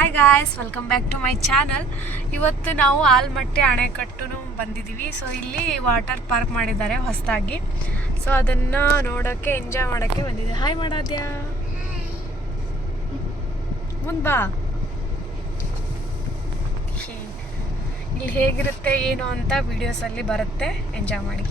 Hi guys, welcome back to my channel. ಇವತ್ತು ನಾವು ಆಲ್ಮಟ್ಟಿ ಅಣೆಕಟ್ಟು ಬಂದಿದ್ದೀವಿ. ಸೊ ಇಲ್ಲಿ ವಾಟರ್ ಪಾರ್ಕ್ ಮಾಡಿದ್ದಾರೆ ಹೊಸದಾಗಿ. ಸೊ ಅದನ್ನು ನೋಡೋಕ್ಕೆ, ಎಂಜಾಯ್ ಮಾಡೋಕ್ಕೆ ಬಂದಿದ್ದೀವಿ. ಹಾಯ್ ಮಾಡಾದ್ಯಾ, ಮುಂದೆ ಬಾ. ಇಲ್ಲಿ ಹೇಗಿರುತ್ತೆ ಏನು ಅಂತ ವಿಡಿಯೋಸಲ್ಲಿ ಬರುತ್ತೆ, ಎಂಜಾಯ್ ಮಾಡಿ.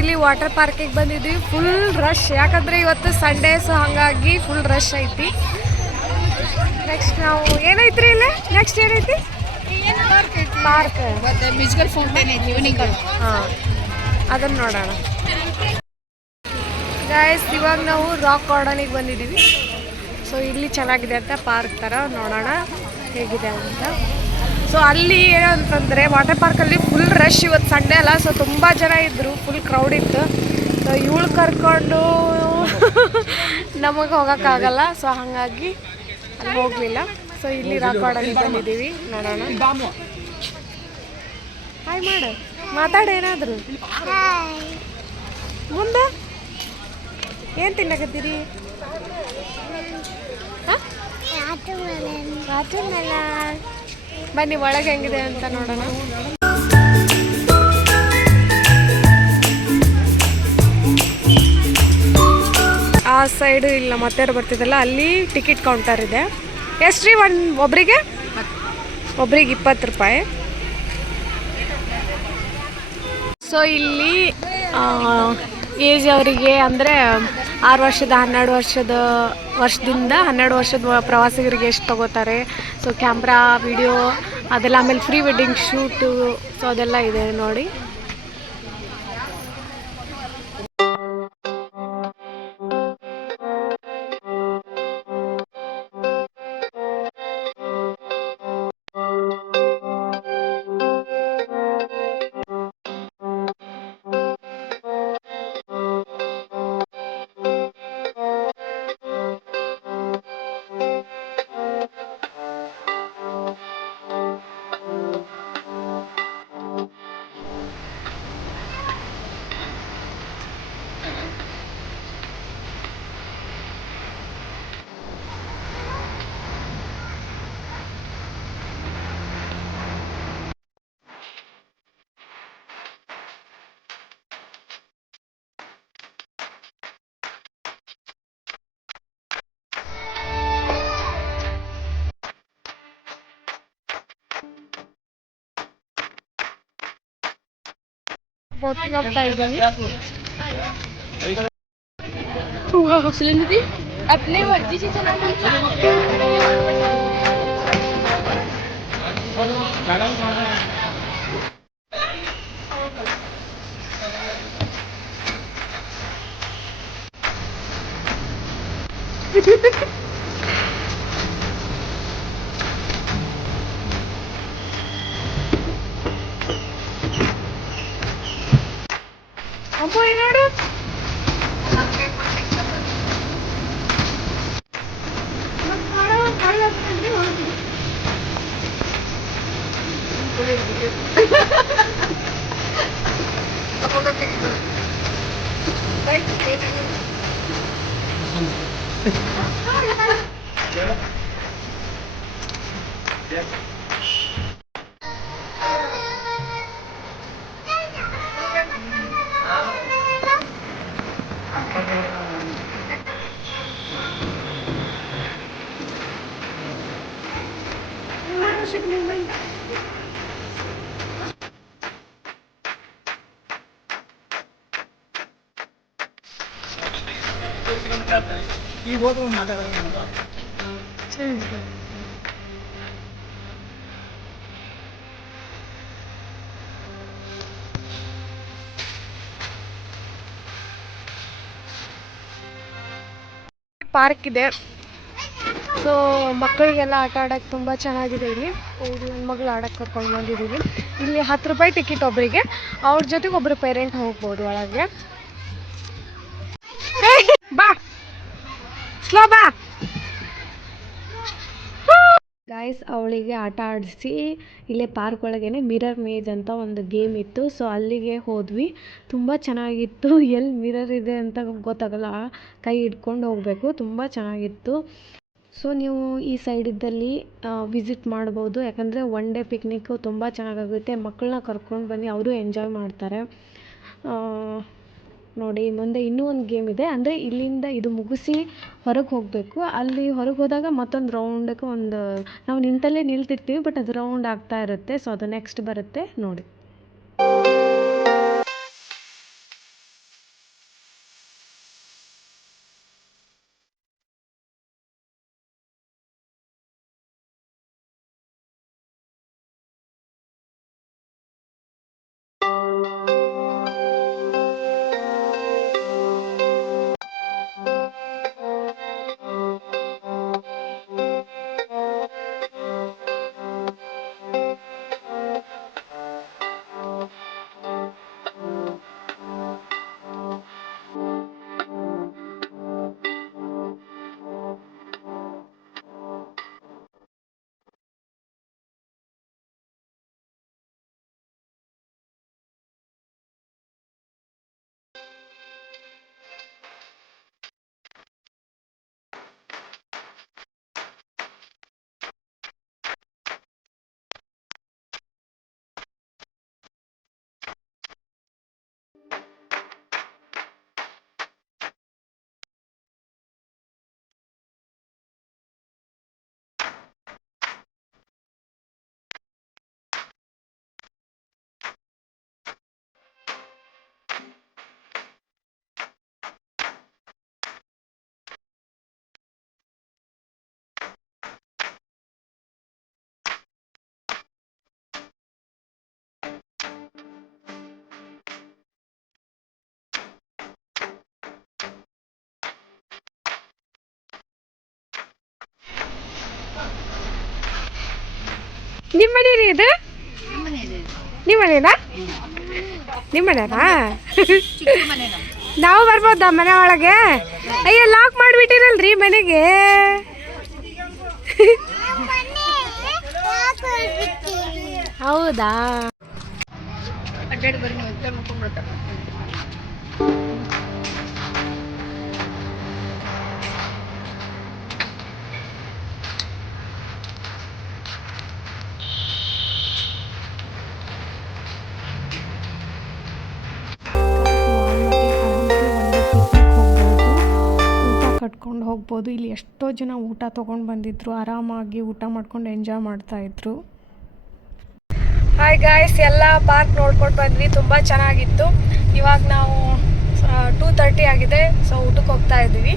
ಇಲ್ಲಿ ವಾಟರ್ ಪಾರ್ಕಿಗೆ ಬಂದಿದ್ವಿ. ಫುಲ್ ರಶ್, ಯಾಕಂದ್ರೆ ಇವತ್ತು ಸಂಡೇ, ಸೊ ಹಾಗಾಗಿ ಫುಲ್ ರಶ್ ಐತಿ. ನೆಕ್ಸ್ಟ್ ನಾವು ಏನೈತ್ರಿ ಇಲ್ಲಿ, ನೆಕ್ಸ್ಟ್ ಏನೈತಿ? ಪಾರ್ಕ್, ಮ್ಯೂಸಿಕಲ್ ಫೌಂಟೇನ್ ಐತಿ ಈವ್ನಿಂಗ್. ಹಾಂ, ಅದನ್ನು ನೋಡೋಣ ಗಾಯ್ಸ್. ಇವಾಗ ನಾವು ರಾಕ್ ಗಾರ್ಡನಿಗೆ ಬಂದಿದ್ದೀವಿ. ಸೊ ಇಲ್ಲಿ ಚೆನ್ನಾಗಿದೆ ಅಂತ, ಪಾರ್ಕ್ ಥರ. ನೋಡೋಣ ಹೇಗಿದೆ ಅಂತ. ಸೊ ಅಲ್ಲಿ ಏನಂತಂದರೆ ವಾಟರ್ ಪಾರ್ಕಲ್ಲಿ ಫುಲ್ ರಶ್, ಇವತ್ತು ಸಂಡೇ ಅಲ್ಲ, ಸೊ ತುಂಬ ಜನ ಇದ್ದರು, ಫುಲ್ ಕ್ರೌಡ್ ಇತ್ತು. ಸೊ ಇವಳು ಕರ್ಕೊಂಡು ನಮಗೆ ಹೋಗೋಕ್ಕಾಗಲ್ಲ, ಸೊ ಹಾಗಾಗಿ ಅಲ್ಲಿ ಹೋಗಲಿಲ್ಲ. ಸೊ ಇಲ್ಲಿ ರಾಕ್ ಗಾರ್ಡನಿಗೆ ಬಂದಿದ್ದೀವಿ, ನೋಡೋಣ. ಹಾಯ್ ಮಾಡು, ಮಾತಾಡ ಏನಾದರೂ. ಮುಂದೆ ಏನು ತಿನ್ನಕತ್ತೀರಿ? Water melon. ಬನ್ನಿ ಒಳಗೆ ಹೆಂಗಿದೆ ಅಂತ ನೋಡೋಣ. ಆ ಸೈಡು ಇಲ್ಲ, ಮತ್ತೆ ಬರ್ತಿದ್ದಲ್ಲ, ಅಲ್ಲಿ ಟಿಕೆಟ್ ಕೌಂಟರ್ ಇದೆ. ಎಷ್ಟು ರೀ ಒಬ್ರಿಗೆ 20 ರೂಪಾಯಿ. ಸೊ ಇಲ್ಲಿ ಏಜ್ ಅವರಿಗೆ ಅಂದರೆ 6 ವರ್ಷದ 12 ವರ್ಷದಿಂದ 12 ವರ್ಷದ ಪ್ರವಾಸಿಗರಿಗೆ ಎಷ್ಟು ತಗೋತಾರೆ. ಸೊ ಕ್ಯಾಮ್ರಾ, ವಿಡಿಯೋ ಅದೆಲ್ಲ, ಆಮೇಲೆ ಫ್ರೀ ವೆಡ್ಡಿಂಗ್ ಶೂಟು, ಸೊ ಅದೆಲ್ಲ ಇದೆ ನೋಡಿ. ಬೋಟಿಂಗ್ ಹೋಗ್ತಾ ಇದ್ದೀವಿ. अपने मर्जी से चला ಅಮ್ಮ ಏನಾಡು ಪಾರ್ಕ್ ಇದೆ. ಸೊ ಮಕ್ಕಳಿಗೆಲ್ಲ ಆಟ ಆಡೋಕ್ಕೆ ತುಂಬ ಚೆನ್ನಾಗಿದೆ ಇಲ್ಲಿ. ಇಲ್ಲಿ ನನ್ನ ಮಗಳು ಆಡೋಕ್ಕೆ ಕರ್ಕೊಂಡು ಬಂದಿದ್ದೀವಿ. ಇಲ್ಲಿ 10 ರೂಪಾಯಿ ಟಿಕೆಟ್ ಒಬ್ಬರಿಗೆ, ಅವ್ರ ಜೊತೆಗೆ ಒಬ್ಬರು ಪೇರೆಂಟ್ ಹೋಗ್ಬೋದು ಒಳಗೆ. ಬಾ ಸ್ಲೋ ಬಾ ಗಾಯ್ಸ್. ಅವಳಿಗೆ ಆಟ ಆಡಿಸಿ ಇಲ್ಲೇ ಪಾರ್ಕ್ ಒಳಗೇನೆ ಮಿರರ್ ಮೇಜ್ ಅಂತ ಒಂದು ಗೇಮ್ ಇತ್ತು. ಸೊ ಅಲ್ಲಿಗೆ ಹೋದ್ವಿ. ತುಂಬ ಚೆನ್ನಾಗಿತ್ತು. ಎಲ್ಲಿ ಮಿರರ್ ಇದೆ ಅಂತ ಗೊತ್ತಾಗಲ್ಲ, ಕೈ ಹಿಡ್ಕೊಂಡು ಹೋಗಬೇಕು. ತುಂಬ ಚೆನ್ನಾಗಿತ್ತು. ಸೊ ನೀವು ಈ ಸೈಡಿದ್ದಲ್ಲಿ ವಿಸಿಟ್ ಮಾಡ್ಬೋದು. ಯಾಕಂದರೆ ಒನ್ ಡೇ ಪಿಕ್ನಿಕ್ಕು ತುಂಬ ಚೆನ್ನಾಗಾಗುತ್ತೆ. ಮಕ್ಕಳನ್ನ ಕರ್ಕೊಂಡು ಬನ್ನಿ, ಅವರು ಎಂಜಾಯ್ ಮಾಡ್ತಾರೆ. ನೋಡಿ ಮುಂದೆ ಇನ್ನೂ ಒಂದು ಗೇಮ್ ಇದೆ. ಅಂದರೆ ಇಲ್ಲಿಂದ ಇದು ಮುಗಿಸಿ ಹೊರಗೆ ಹೋಗಬೇಕು. ಅಲ್ಲಿ ಹೊರಗೆ ಹೋದಾಗ ಮತ್ತೊಂದು ರೌಂಡಕ್ಕೆ ನಾವು ನಿಂತಲ್ಲೇ ನಿಲ್ತಿರ್ತೀವಿ, ಬಟ್ ಅದು ರೌಂಡ್ ಆಗ್ತಾ ಇರುತ್ತೆ. ಸೊ ಅದು ನೆಕ್ಸ್ಟ್ ಬರುತ್ತೆ ನೋಡಿ. ನಿಮ್ಮ ಮನೆ ಇದು? ನಿಮ್ಮ ಮನೇನಾ? ನಿಮ್ಮ ಮನೆನಾ? ನಾವು ಬರ್ಬೋದಾ ಮನೆ ಒಳಗೆ? ಅಯ್ಯ ಲಾಕ್ ಮಾಡಿಬಿಟ್ಟಿರಲ್ರಿ ಮನೆಗೆ. ಹೌದಾ? ಕಟ್ಕೊಂಡು ಹೋಗ್ಬೋದು. ಇಲ್ಲಿ ಎಷ್ಟೋ ಜನ ಊಟ ತೊಗೊಂಡು ಬಂದಿದ್ರು, ಆರಾಮಾಗಿ ಊಟ ಮಾಡ್ಕೊಂಡು ಎಂಜಾಯ್ ಮಾಡ್ತಾಯಿದ್ರು. ಹಾಯ್ ಗಾಯ್ಸ್, ಎಲ್ಲ ಪಾರ್ಕ್ ನೋಡ್ಕೊಂಡು ಬಂದ್ವಿ. ತುಂಬ ಚೆನ್ನಾಗಿತ್ತು. ಇವಾಗ ನಾವು 2:30 ಆಗಿದೆ. ಸೊ ಊಟಕ್ಕೆ ಹೋಗ್ತಾ ಇದ್ದೀವಿ.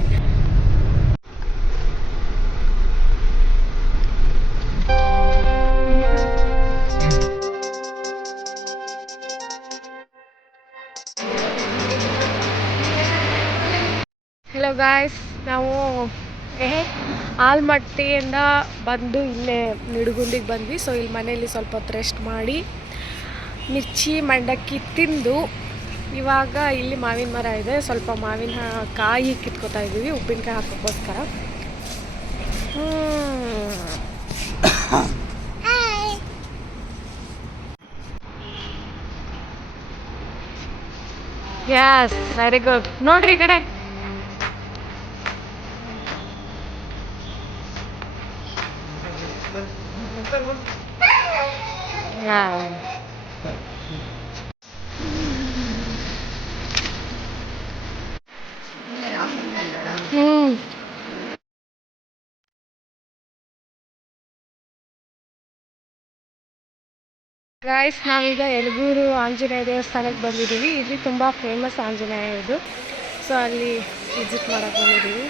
ಹಲೋ ಗಾಯ್ಸ್, ನಾವು ಆಲ್ಮಟ್ಟಿಯಿಂದ ಬಂದು ಇಲ್ಲೇ ನಿಡಗುಂದಿಗೆ ಬಂದ್ವಿ. ಸೊ ಇಲ್ಲಿ ಮನೆಯಲ್ಲಿ ಸ್ವಲ್ಪ ಹೊತ್ತು ರೆಸ್ಟ್ ಮಾಡಿ ಮಿರ್ಚಿ ಮಂಡಕ್ಕಿ ತಿಂದು ಇವಾಗ ಇಲ್ಲಿ ಮಾವಿನ ಮರ ಇದೆ, ಸ್ವಲ್ಪ ಮಾವಿನ ಕಾಯಿ ಕಿತ್ಕೋತಾ ಇದ್ದೀವಿ ಉಪ್ಪಿನಕಾಯಿ ಹಾಕೋಕ್ಕೋಸ್ಕರ. Yes, very good. ನೋಡ್ರಿ ಈ ಕಡೆ. ಹಾಂ ಗಾಯ್ಸ್, ನಾವೀಗ ಯಲಗೂರು ಆಂಜನೇಯ ದೇವಸ್ಥಾನಕ್ಕೆ ಬಂದಿದ್ದೀವಿ. ಇಲ್ಲಿ ತುಂಬ ಫೇಮಸ್ ಆಂಜನೇಯ ಇದು. ಸೊ ಅಲ್ಲಿ ವಿಸಿಟ್ ಮಾಡೋಕ್ಕೆ ಬಂದಿದ್ದೀವಿ.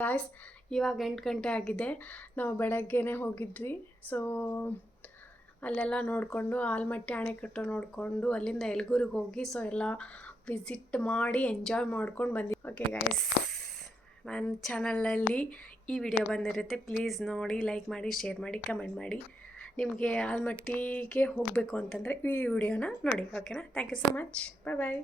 ಗಾಯ್ಸ್, ಇವಾಗ 8 ಗಂಟೆ ಆಗಿದೆ. ನಾವು ಬೆಳಗ್ಗೆನೇ ಹೋಗಿದ್ವಿ. ಸೊ ಅಲ್ಲೆಲ್ಲ ನೋಡಿಕೊಂಡು ಆಲ್ಮಟ್ಟಿ ಅಣೆಕಟ್ಟು ನೋಡಿಕೊಂಡು ಅಲ್ಲಿಂದ ಯಲಗೂರಿಗೆ ಹೋಗಿ ಸೊ ಎಲ್ಲ ವಿಸಿಟ್ ಮಾಡಿ ಎಂಜಾಯ್ ಮಾಡ್ಕೊಂಡು ಬಂದ್ವಿ. ಓಕೆ ಗಾಯ್ಸ್, ನನ್ನ ಚಾನಲಲ್ಲಿ ಈ ವಿಡಿಯೋ ಬಂದಿರುತ್ತೆ. ಪ್ಲೀಸ್ ನೋಡಿ, ಲೈಕ್ ಮಾಡಿ, ಶೇರ್ ಮಾಡಿ, ಕಮೆಂಟ್ ಮಾಡಿ. ನಿಮಗೆ ಆಲ್ಮಟ್ಟಿಗೆ ಹೋಗಬೇಕು ಅಂತಂದರೆ ಈ ವಿಡಿಯೋನ ನೋಡಿ. ಓಕೆನಾ? Thank you so much. Bye bye.